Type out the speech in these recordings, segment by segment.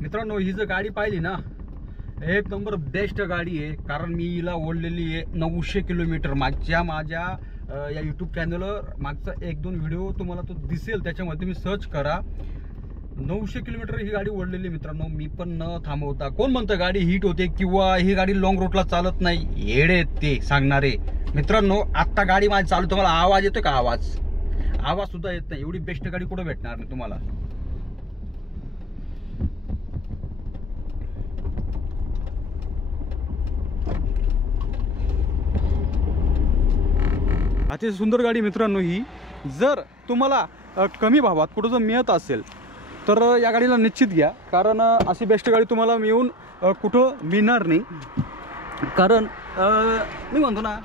मित्रांनो ही जर गाडी पाहिली ना, एक नंबर बेस्ट गाडी आहे. कारण मी हिला ओढलेली आहे 900 किलोमीटर. माझ्या या यूट्यूब चॅनलवर मागचा 1-2 व्हिडिओ तुम्हाला तो दिसेल, त्याच्यामध्ये तुम्ही सर्च करा. 900 किलोमीटर ही गाडी ओढलेली मित्रांनो, मी पण न थांबवता. कोण म्हणतं गाडी हीट होते किंवा ही गाडी लॉंग रूटला चालत नाही, येडे ते सांगणारे मित्रांनो. आत्ता गाडी माझी चालू, तुम्हाला आवाज येतोय का? आवाज सुद्धा येत नाही. एवढी बेस्ट गाडी कुठं भेटणार नाही तुम्हाला. अतिशय सुंदर गाडी मित्रांनो ही. जर तुम्हाला कमी भावात कुठं जर मिळत असेल तर या गाडीला निश्चित घ्या. कारण अशी बेस्ट गाडी तुम्हाला मिळून कुठं मिळणार नाही. कारण मी म्हणतो ना,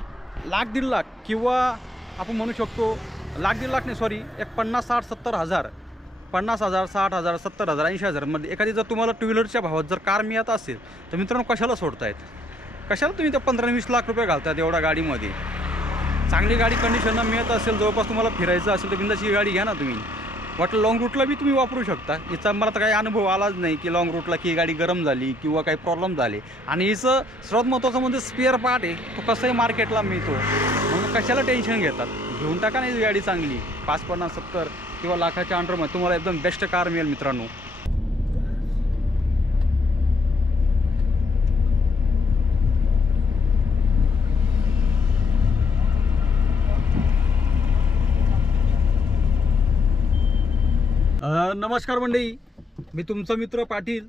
1,00,000-1.5 लाख किंवा आपण म्हणू शकतो 1,00,000-1.5 लाख नाही, सॉरी, एक 50-60-70 हजार, 50,000, 60,000, 70,000, 80,000 मध्ये एखादी जर तुम्हाला टू व्हीलरच्या भावात जर कार मिळत असेल तर मित्रांनो कशाला सोडतायत? कशाला तुम्ही त्या 15-20 लाख रुपये घालतायत एवढ्या गाडीमध्ये? चांगली गाडी कंडिशनला मिळत असेल, जवळपास तुम्हाला फिरायचं असेल तर बिंदास ही गाडी घ्या ना तुम्ही. वाटलं लॉंग रूटला बी तुम्ही वापरू शकता. याचा मला तर काही अनुभव आलाच नाही की लॉंग रूटला की ही गाडी गरम झाली किंवा काही प्रॉब्लेम झाले. आणि हिचं सर्वात महत्त्वाचं म्हणजे स्पेअर पार्ट आहे, तो कसंही मार्केटला मिळतो. म्हणून कशाला टेन्शन घेतात? घेऊन टाका नाही गाडी चांगली. 50-50-70 किंवा लाखाच्या अंडरमध्ये तुम्हाला एकदम बेस्ट कार मिळेल मित्रांनो. नमस्कार मंडळी, मी तुमचा मित्र पाटील.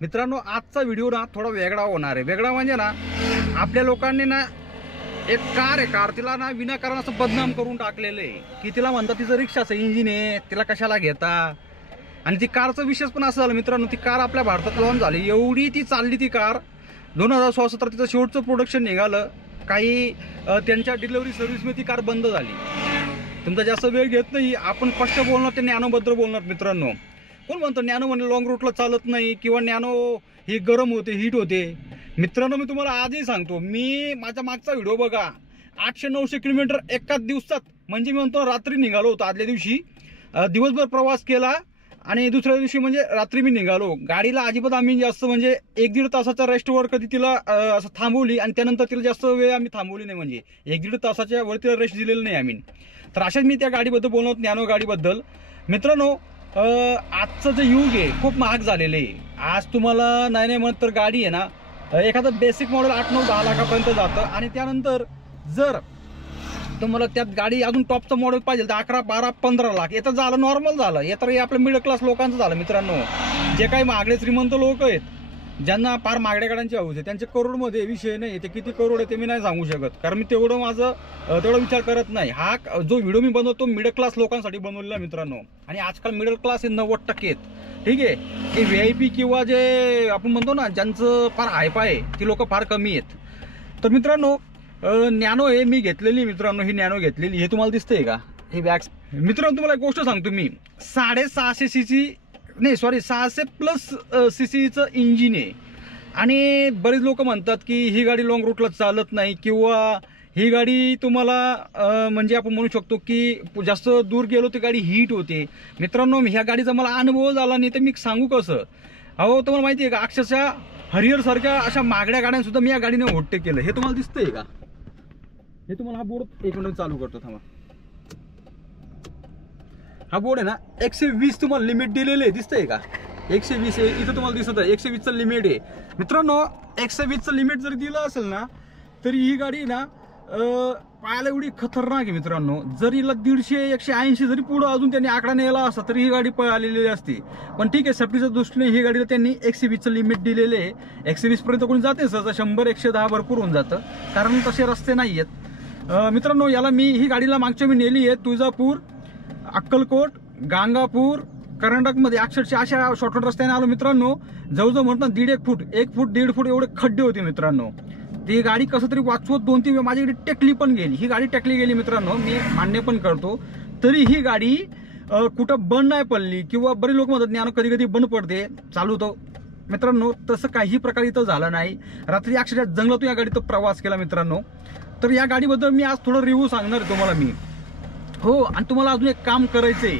मित्रांनो आजचा व्हिडिओ ना थोडा वेगळा होणार आहे. वेगळा म्हणजे ना, आपल्या लोकांनी ना एक कार तिला ना विनाकारण असं बदनाम करून टाकलेलं आहे की तिला म्हणतात तिचं रिक्षाचं इंजिन आहे, तिला कशाला घेता. आणि ती कारचा विषयच पण असं झालं मित्रांनो, ती कार आपल्या भारतात लॉन्च झाली, एवढी ती चालली ती कार. 2016-17 तिचं शेवटचं प्रोडक्शन निघालं. काही त्यांच्या डिलिव्हरी सर्व्हिसमध्ये ती कार बंद झाली. तुमचा जास्त वेळ घेत नाही, आपण स्पष्ट बोलणार ते नॅनोबद्दल बोलणार मित्रांनो. कोण म्हणतं नॅनो म्हणजे लॉंग रूटला चालत नाही किंवा नॅनो ही गरम होते, हीट होते. मित्रांनो मी तुम्हाला आजही सांगतो, मी माझ्या मागचा व्हिडिओ बघा. 800-900 किलोमीटर एकाच दिवसात, म्हणजे मी म्हणतो रात्री निघालो होतो. आदल्या दिवशी दिवसभर प्रवास केला आणि दुसऱ्या दिवशी म्हणजे रात्री मी निघालो. गाडीला अजिबात आम्ही जास्त म्हणजे 1-1.5 तासाचा रेस्टवर कधी तिला असं थांबवली आणि त्यानंतर तिला जास्त वेळ आम्ही थांबवली नाही. म्हणजे 1-1.5 तासाच्या वर तिला रेस्ट दिलेलं नाही आम्ही. तर अशाच मी त्या गाडीबद्दल बोलत, नॅनो गाडीबद्दल. मित्रांनो आजचं जे युग आहे खूप महाग झालेलं आहे. आज तुम्हाला नाही म्हणत तर गाडी आहे ना, एखादं बेसिक मॉडेल 8-9-10 लाखापर्यंत जातं. आणि त्यानंतर जर तुम्हाला त्यात गाडी अजून टॉपचं मॉडेल पाहिजे तर 11-12-15 लाख. येतं झालं, नॉर्मल झालं. हे तर आपलं मिडल क्लास लोकांचं झालं मित्रांनो. जे काही महागडे श्रीमंत लोक आहेत, ज्यांना फार महागड्या गाड्यांची हौस आहे, त्यांचे करोडमध्ये विषय नाही. ते किती करोड आहे ते मी नाही सांगू शकत, कारण मी तेवढा विचार करत नाही. हा जो व्हिडिओ मी बनवतो मिडल क्लास लोकांसाठी बनवलेला मित्रांनो. आणि आजकाल मिडल क्लास हे 90% आहेत. ठीक आहे, हे VIP किंवा जे आपण म्हणतो ना ज्यांचं फार हायफाय आहे ती लोक फार कमी आहेत. तर मित्रांनो नॅनो हे मी घेतलेली मित्रांनो, ही नॅनो घेतलेली. हे तुम्हाला दिसतंय का? हे बॅग मित्रांनो तुम्हाला एक गोष्ट सांगतो मी. 650 cc नाही, सॉरी 600+ cc इंजिन आहे. आणि बरेच लोक म्हणतात की ही गाडी लॉंग रूटला चालत नाही किंवा ही गाडी तुम्हाला म्हणजे आपण म्हणू शकतो की जास्त दूर गेलो ती गाडी हीट होते. मित्रांनो ह्या गाडीचा मला अनुभव झाला नाही तर मी सांगू कसं. अहो तुम्हाला माहिती आहे का, अक्षरशः हरियर सारख्या अशा महागड्या गाड्यांसुद्धा मी या गाडीने ओव्हरटेक केलं. हे तुम्हाला दिसतंय का? हे तुम्हाला हा बोर्ड एक मिनिट चालू करतो थांबा. हा बोर्ड आहे ना 120 तुम्हाला लिमिट दिलेलं आहे, दिसतंय का? 120 आहे इथं तुम्हाला दिसत आहे. 120चं लिमिट आहे मित्रांनो. 120चं लिमिट जरी दिलं असेल ना तरी ही गाडी ना पाहायला एवढी खतरनाक आहे मित्रांनो. जर हिला 150-180 जरी पुढं अजून त्यांनी आकडा नेला असता तरी ही गाडी पळालेली असती. पण ठीक आहे, सेफ्टीच्या दृष्टीने ही गाडीला त्यांनी 120चं लिमिट दिलेलं आहे. 120 पर्यंत कोणी जाते सहसा, 100-110 भरपूर होऊन जातं, कारण तसे रस्ते नाही आहेत मित्रांनो. याला ही गाडीला मागच्या मी नेली आहे तुळजापूर, अक्कलकोट, गांगापूर, कर्नाटकमध्ये. अक्षरशः अशा शॉर्टकट रस्त्याने आलो मित्रांनो. जवळजवळ म्हणतात 1.5 फूट एवढे खड्डे होते मित्रांनो. ती गाडी कसं तरी वाचवत 2-3 वेळा माझ्याकडे टेकली पण गेली. ही गाडी टेकली गेली मित्रांनो, मी मान्य पण करतो. तरी ही गाडी कुठं बंद नाही पडली किंवा बरेच लोक म्हणतात नॅनो कधी कधी बंद पडते चालू तो. मित्रांनो तसं काही प्रकार इथं झालं नाही. रात्री अक्षरशः जंगलातून या गाडीत प्रवास केला मित्रांनो. तर या गाडीबद्दल मी आज थोडं रिव्ह्यू सांगणार आहे तुम्हाला मी. हो, आणि तुम्हाला अजून एक काम करायचंय.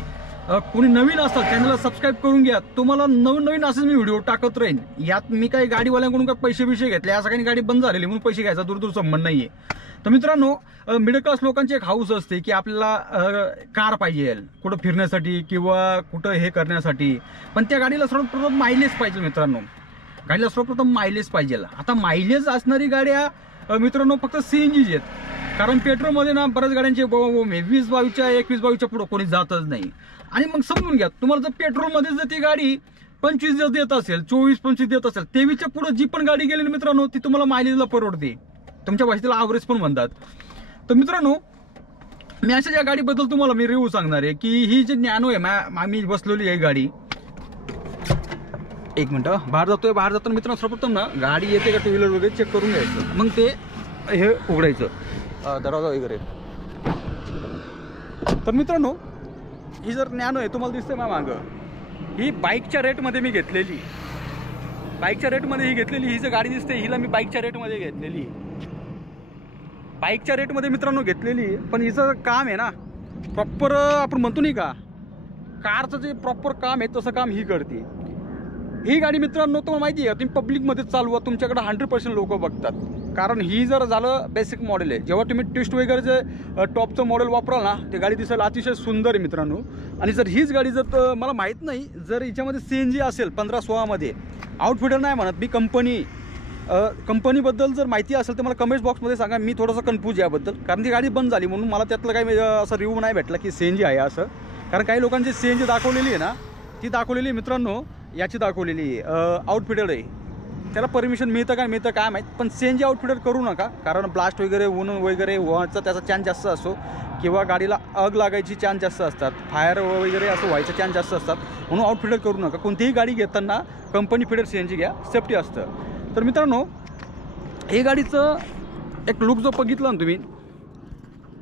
कोणी नवीन असाल चॅनलला सबस्क्राईब करून घ्या. तुम्हाला नवीन असेच मी व्हिडिओ टाकत राहीन. यात मी काही गाडीवाल्यांकडून काही पैसे घेतले असं काही गाडी बंद झालेली म्हणून पैसे घ्यायचा दूर संबंध नाहीये. तर मित्रांनो, मिडल क्लास लोकांची एक हाऊस असते की आपल्याला कार पाहिजे कुठं फिरण्यासाठी किंवा कुठं हे करण्यासाठी, पण त्या गाडीला सर्वप्रथम मायलेज पाहिजे मित्रांनो. गाडीला सर्वप्रथम मायलेज पाहिजे. आता मायलेज असणारी गाड्या मित्रांनो फक्त CNG आहेत. कारण पेट्रोलमध्ये ना बऱ्याच गाड्यांचे 20-22च्या 21-22च्या पुढे कोणी जातच नाही. आणि मग समजून घ्या, तुम्हाला जर पेट्रोलमध्ये जर ती गाडी 25 जर देत असेल, 24-25 देत असेल, 23च्या पुढे जी पण गाडी गेली ना मित्रांनो ती तुम्हाला मायलेजला परवडते. तुमच्या भाषेत त्याला ॲव्हरेज पण म्हणतात. तर मित्रांनो, मी अशा या गाडीबद्दल तुम्हाला मी रिव्ह्यू सांगणार आहे की ही जी नॅनो आहे मी बसलेली आहे गाडी. एक मिनटं, बाहेर जाताना मित्रांनो सर्वप्रथम ना गाडी येते का टू व्हीलर वगैरे चेक करून घ्यायचं, मग ते हे उघडायचं दरवाजा वगैरे. तर मित्रांनो, ही जर नॅनो आहे तुम्हाला दिसते ना मागं, ही बाईकच्या रेटमध्ये मी घेतलेली. ही जर गाडी दिसते हिला मी बाईकच्या रेटमध्ये घेतलेली. बाईकच्या रेटमध्ये मित्रांनो घेतलेली, पण हिचं काम आहे ना प्रॉपर, आपण म्हणतो नाही का कारचं जे प्रॉपर काम आहे तसं काम ही करते. ही गाडी मित्रांनो तुम्हाला माहिती आहे, तुम्ही पब्लिकमध्ये चालवा तुमच्याकडे 100% लोक बघतात. कारण ही जर झालं बेसिक मॉडेल आहे. जेव्हा तुम्ही ट्विस्ट वगैरे जे टॉपचं मॉडेल वापराल ना ते गाडी दिसायला अतिशय सुंदर आहे मित्रांनो. आणि जर हीच गाडी जर मला माहीत नाही जर हिच्यामध्ये CNG असेल 15-16मध्ये, आउटफिटर नाही म्हणत मी, कंपनीबद्दल जर माहिती असेल तर मला कमेंट बॉक्समध्ये सांगा. मी थोडंसं कन्फ्यूज आहे याबद्दल, कारण ती गाडी बंद झाली म्हणून मला त्यातलं काही असं रिव्ह्यू नाही भेटला की CNG आहे असं. कारण काही लोकांची CNG दाखवलेली आहे ना, ती दाखवलेली मित्रांनो याची दाखवलेली आउटफिटर आहे. त्याला परमिशन मिळतं काय माहीत, पण CNG आउटफिटर करू नका. कारण ब्लास्ट वगैरे ऊन वगैरे व्हायचा त्याचा चान्स जास्त असतो, किंवा गाडीला आग लागायची चान्स जास्त असतात, फायर वगैरे असं व्हायचं चान्स जास्त असतात. म्हणून आउटफिटर करू नका. कोणतीही गाडी घेताना कंपनी फिटेड CNG घ्या, सेफ्टी असतं. तर मित्रांनो, हे गाडीचं एक लुक जो बघितला ना तुम्ही,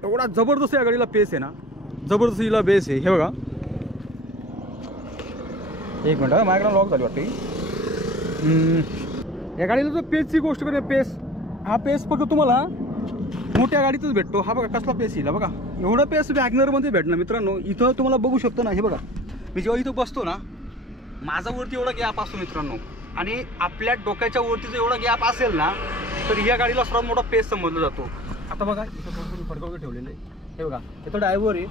एवढा जबरदस्त या गाडीला पेस आहे ना, जबरदस्त हिला बेस आहे. हे बघा, एक मिनटं माझ्याकडे लॉक झाली वाटते. या गाडीला जो पेसची गोष्ट करूया, हा पेस फक्त तुम्हाला मोठ्या गाडीतच भेटतो. हा बघा कसला पेस येईल बघा, एवढा पेस वॅगनरमध्ये भेटणार मित्रांनो. इथं तुम्हाला बघू शकतो ना, हे बघा मी जेव्हा इथं बसतो ना माझा वरती एवढा गॅप असतो मित्रांनो, आणि आपल्या डोक्याच्या वरती जर एवढा गॅप असेल ना तर या गाडीला सर्वात मोठा पेस समजला जातो. आता बघा इथं थोडं फडकं वगैरे ठेवलेलं आहे. हे बघा इथं ड्रायव्हर आहे,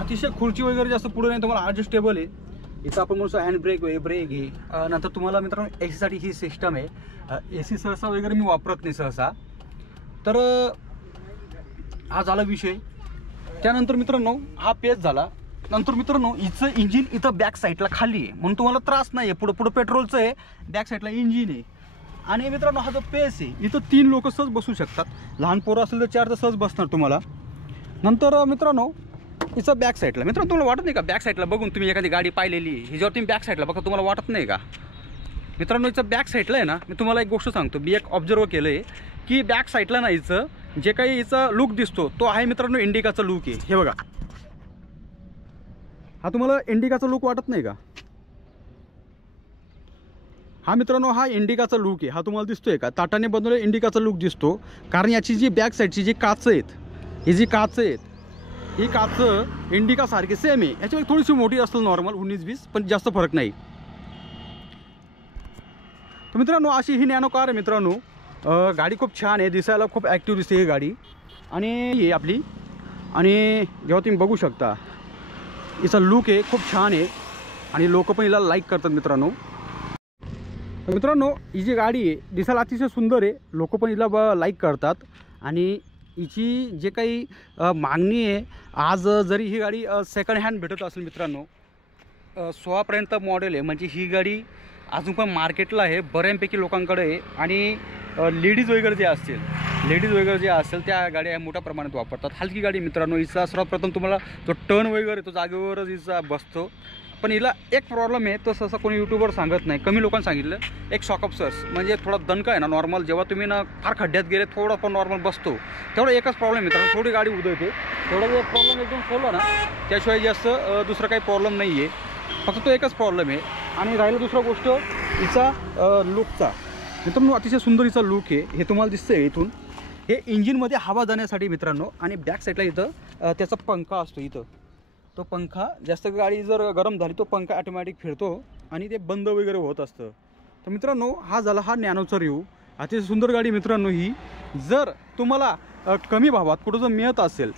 अतिशय खुर्ची वगैरे जास्त पुढे नाही, तुम्हाला ॲडजस्टेबल आहे. इथं आपण म्हणतो हँड ब्रेक आहे. नंतर तुम्हाला मित्रांनो AC ही सिस्टम आहे. AC सहसा वगैरे मी वापरत नाही सहसा. तर हा झाला विषय. त्यानंतर मित्रांनो हा पेस झाला. नंतर मित्रांनो हिचं इंजिन इथं बॅक साईडला खाली आहे म्हणून तुम्हाला त्रास नाही आहे. पुढं पेट्रोलचं आहे, बॅक साईडला इंजिन आहे. आणि मित्रांनो हा जो पेस आहे इथं 3 लोक सहज बसू शकतात. लहान पोरं असेल तर 4 तर सहज बसणार तुम्हाला. नंतर मित्रांनो हिचं बॅक साईडला, मित्रांनो तुम्हाला वाटत नाही का बॅक साईडला बघून तुम्ही एखादी गाडी पाहिलेली हिच्यावर तुम्ही बॅक साईडला बघा, तुम्हाला वाटत नाही का मित्रांनो हिचं बॅक साईडला आहे ना. मी तुम्हाला एक गोष्ट सांगतो, मी एक ऑब्झर्व केलं आहे की बॅक साईडला ना हिचं जे काही हिचा लुक दिसतो तो आहे मित्रांनो इंडिकाचा लुक आहे. हे बघा, हा तुम्हाला इंडिकाचा लुक वाटत नाही का? हा मित्रांनो हा इंडिकाचा लुक आहे. हा तुम्हाला दिसतोय का? टाटाने बनवलेला इंडिकाचा लुक दिसतो. कारण याची जी बॅक साईडची जी काच आहेत, ही जी काच आहेत ही काच इंडिका सारखी सेम आहे. याच्यामध्ये थोडीशी मोठी असेल नॉर्मल 19-20, पण जास्त फरक नाही. तर मित्रांनो अशी ही नॅनो कार आहे मित्रांनो. गाडी खूप छान आहे, दिसायला खूप ॲक्टिव्ह दिसते ही गाडी. आणि ही आपली, आणि जेव्हा तुम्ही बघू शकता हिचा लुक आहे खूप छान आहे आणि लोक पण हिला लाईक करतात मित्रांनो. मित्रांनो ही जी गाडी आहे दिसायला अतिशय सुंदर आहे, लोक पण हिला लाईक करतात. आणि हिची जे काही मागणी आहे, आज जरी ही गाडी सेकंड हँड भेटत असेल मित्रांनो, 16पर्यंत मॉडेल आहे, म्हणजे ही गाडी अजून पण मार्केटला आहे, बऱ्यापैकी लोकांकडे आहे. आणि लेडीज वगैरे जे असेल त्या गाड्या मोठ्या प्रमाणात वापरतात. हलकी गाडी मित्रांनो. हिचा सर्वप्रथम तुम्हाला जो टर्न वगैरे तो जागेवरच हिचा बसतो. पण हिला एक प्रॉब्लेम आहे, तो सहसा कोणी यूट्यूबवर सांगत नाही, कमी लोकांनी सांगितलं. एक शॉक ऑब्सर्स म्हणजे थोडा दणका आहे ना नॉर्मल, जेव्हा तुम्ही ना फार खड्ड्यात गेले थोडं पण नॉर्मल बसतो, तेवढा एकच प्रॉब्लेम मित्रांनो, थोडी गाडी उदळते. तेवढा जर प्रॉब्लेम एकदम सोडला ना त्याशिवाय जास्त दुसरा काही प्रॉब्लेम नाही आहे, फक्त तो एकच प्रॉब्लेम आहे. आणि राहिलं दुसरा गोष्ट हिचा लुकचा. मित्रांनो अतिशय सुंदर हिचा लुक आहे, हे तुम्हाला दिसतंय इथून. हे इंजिनमध्ये हवा जाण्यासाठी मित्रांनो. आणि बॅक साईडला इथं त्याचा पंखा असतो इथं, तो पंखा जास्त गाडी जर गरम झाली तो पंखा ऑटोमॅटिक फिरतो आणि ते बंद वगैरे होत असतं. तर मित्रांनो हा झाला हा नॅनोचा रिव्ह्यू. अतिशय सुंदर गाडी मित्रांनो ही. जर तुम्हाला कमी भावात कुठं जर मिळत असेल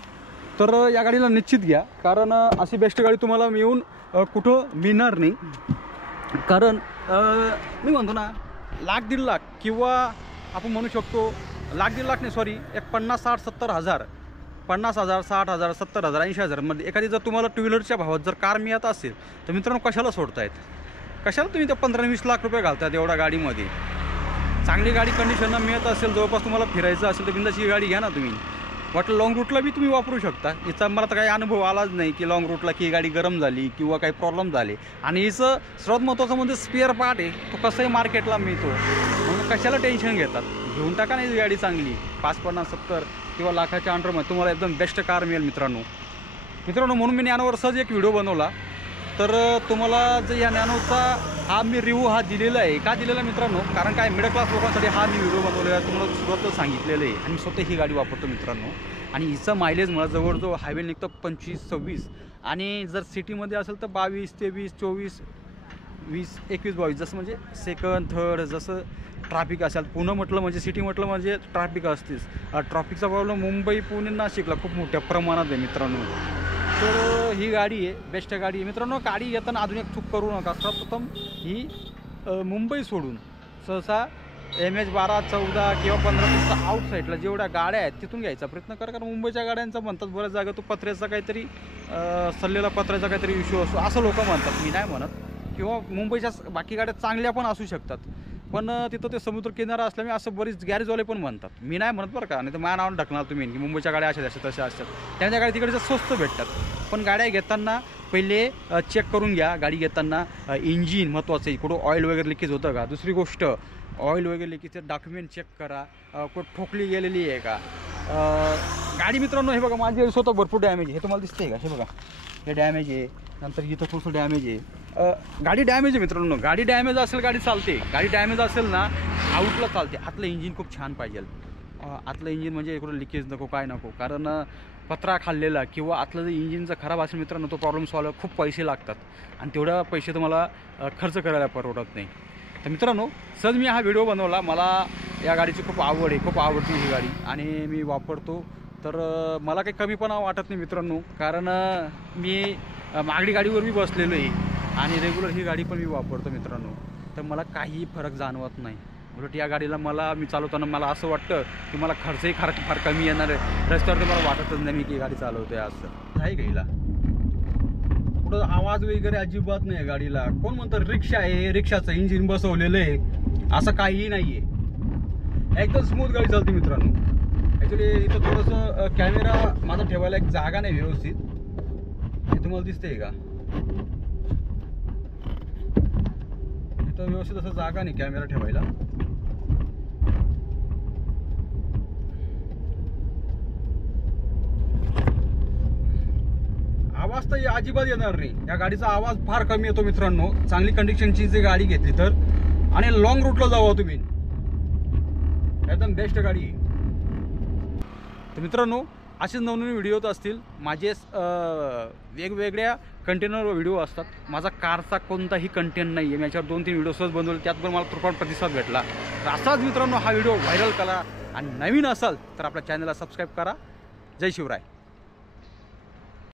तर या गाडीला निश्चित घ्या, कारण अशी बेस्ट गाडी तुम्हाला मिळून कुठं मिळणार नाही. कारण मी म्हणतो ना 1,00,000 1,50,000 किंवा आपण म्हणू शकतो 1,00,000 1,50,000 नाही सॉरी एक 50 60 70 हजार 50,000 60,000 70,000 80,000 मध्ये एखादी जर तुम्हाला टू व्हीलरच्या भावात जर कार मिळत असेल तर मित्रांनो कशाला सोडतायत, कशाला तुम्ही त्या 15-20 लाख रुपये घालतायत एवढ्या गाडीमध्ये. चांगली गाडी कंडिशनला मिळत असेल, जवळपास तुम्हाला फिरायचं असेल तर बिंदास ही गाडी घ्या ना तुम्ही. वाटलं लॉंग रूटला बी तुम्ही वापरू शकता. याचा मला तर काही अनुभव आलाच नाही की लॉंग रूटला की गाडी गरम झाली किंवा काही प्रॉब्लेम झाले. आणि हिचं सर्वात महत्त्वाचं म्हणजे स्पेअर पार्ट आहे तो कसंही मार्केटला मिळतो, म्हणून कशाला टेन्शन घेतात. घेऊन टाका नाही गाडी चांगली 5 50 70 किंवा लाखाच्या अंडरमध्ये तुम्हाला एकदम बेस्ट कार मिळेल मित्रांनो. म्हणून मी नॅनोवर सहज एक व्हिडिओ बनवला. तर तुम्हाला जर या नॅनोचा हा मी रिव्ह्यू हा दिलेला आहे. का दिलेला मित्रांनो, कारण काय मिडल क्लास लोकांसाठी हा मी व्हिडिओ बनवलेला आहे. तुम्हाला सुरुवातच सांगितलेलं आहे आणि मी स्वतः ही गाडी वापरतो मित्रांनो. आणि हिचं मायलेज मला जवळजवळ हायवे निघतं 25-26 आणि जर सिटीमध्ये असेल तर 22 23 24 20 21 22 जसं म्हणजे सेकंड थर्ड जसं ट्रॅफिक असेल. पुणे म्हटलं म्हणजे सिटी म्हटलं म्हणजे ट्रॅफिक असतेच. ट्रॅफिकचा प्रॉब्लेम मुंबई पुणे नाशिकला खूप मोठ्या प्रमाणात आहे मित्रांनो. तर ही गाडी आहे बेस्ट गाडी आहे मित्रांनो. गाडी येताना अजून एक चूक करू नका. सर्वप्रथम ही मुंबई सोडून सहसा MH 12 14 किंवा 15 आउटसाईडला जेवढ्या गाड्या आहेत तिथून घ्यायचा प्रयत्न करा. कारण मुंबईच्या गाड्यांचा म्हणतात बऱ्याच जागा तो पत्र्याचा काहीतरी सल्लेला पत्र्याचा काहीतरी इश्यू असतो असं लोक म्हणतात, मी नाही म्हणत. किंवा मुंबईच्या बाकी गाड्या चांगल्या पण असू शकतात, पण तिथं ते समुद्र किनारा असल्यामुळे असं बरीच गॅरेजवाले पण म्हणतात. मी नाही म्हणत बरं का, नाही तर माझ्या नावानं ढकणार तुम्ही की मुंबईच्या गाड्या अशा तशा असतात. त्यांच्या गाड्या तिकडच्या स्वस्त भेटतात. पण गाड्या घेताना पहिले चेक करून घ्या. गाडी घेताना इंजिन महत्त्वाचं आहे, कुठं ऑइल वगैरे लिकेज होतं का. दुसरी गोष्ट ऑइल वगैरे लिकेजचे डॉक्युमेंट चेक करा, कुठं ठोकली गेलेली आहे का गाडी मित्रांनो. हे बघा माझी स्वतः भरपूर डॅमेज आहे, हे तुम्हाला दिसतंय का, हे बघा हे डॅमेज आहे. नंतर इथं थोडंसं डॅमेज आहे. गाडी डॅमेज आहे मित्रांनो. गाडी डॅमेज असेल गाडी चालते, गाडी डॅमेज असेल ना आउटला चालते. आतलं इंजिन खूप छान पाहिजे. आतलं इंजिन म्हणजे इकडं लिकेज नको काय नको, कारण पत्रा खाल्लेला किंवा आतलं जर इंजिन जर खराब असेल मित्रांनो तो प्रॉब्लेम सॉल्व खूप पैसे लागतात आणि तेवढ्या पैसे तुम्हाला खर्च करायला परवडत नाही. तर मित्रांनो सहज मी हा व्हिडिओ बनवला. मला या गाडीची खूप आवड आहे, खूप आवडते ही गाडी आणि मी वापरतो. तर मला काही कमीपणा वाटत नाही मित्रांनो, कारण मी मागडी गाडीवर मी बसलेलो आहे आणि रेग्युलर ही गाडी पण मी वापरतो मित्रांनो. तर मला काही फरक जाणवत नाही. उलट या गाडीला मी चालवताना मला असं वाटतं की मला खर्चही फार कमी येणार आहे. रस्त्यावर तर मला वाटतच नाही मी की गाडी चालवतोय असं आहे. गाडीला कुठं आवाज वगैरे अजिबात नाही आहे गाडीला. कोण म्हणतं रिक्षा आहे, रिक्षाचं इंजिन बसवलेलं आहे, असं काहीही नाही आहे. एकदम स्मूथ गाडी चालते मित्रांनो. ॲक्च्युली इथं थोडंसं कॅमेरा माझा ठेवायला एक जागा नाही व्यवस्थित, हे तुम्हाला दिसतंय का. इथं व्यवस्थित असं जागा नाही कॅमेरा ठेवायला. आवाज तर अजिबात येणार नाही. या गाडीचा आवाज फार कमी येतो मित्रांनो. चांगली कंडिशनची जी गाडी घेतली तर आणि लॉंग रूटला जावा तुम्ही, एकदम बेस्ट गाडी आहे. तर मित्रांनो असेच नवनवीन व्हिडिओ असतील माझे. वेगवेगळ्या कंटेनरवर व्हिडिओ असतात. माझा कारचा कोणताही कंटेंट नाही आहे. मी याच्यावर 2-3 व्हिडिओ सहज बनवले, त्यात पण मला तुफान प्रतिसाद भेटला. तर असाच मित्रांनो हा व्हिडिओ व्हायरल करा आणि नवीन असाल तर आपल्या चॅनलला सबस्क्राईब करा. जय शिवराय.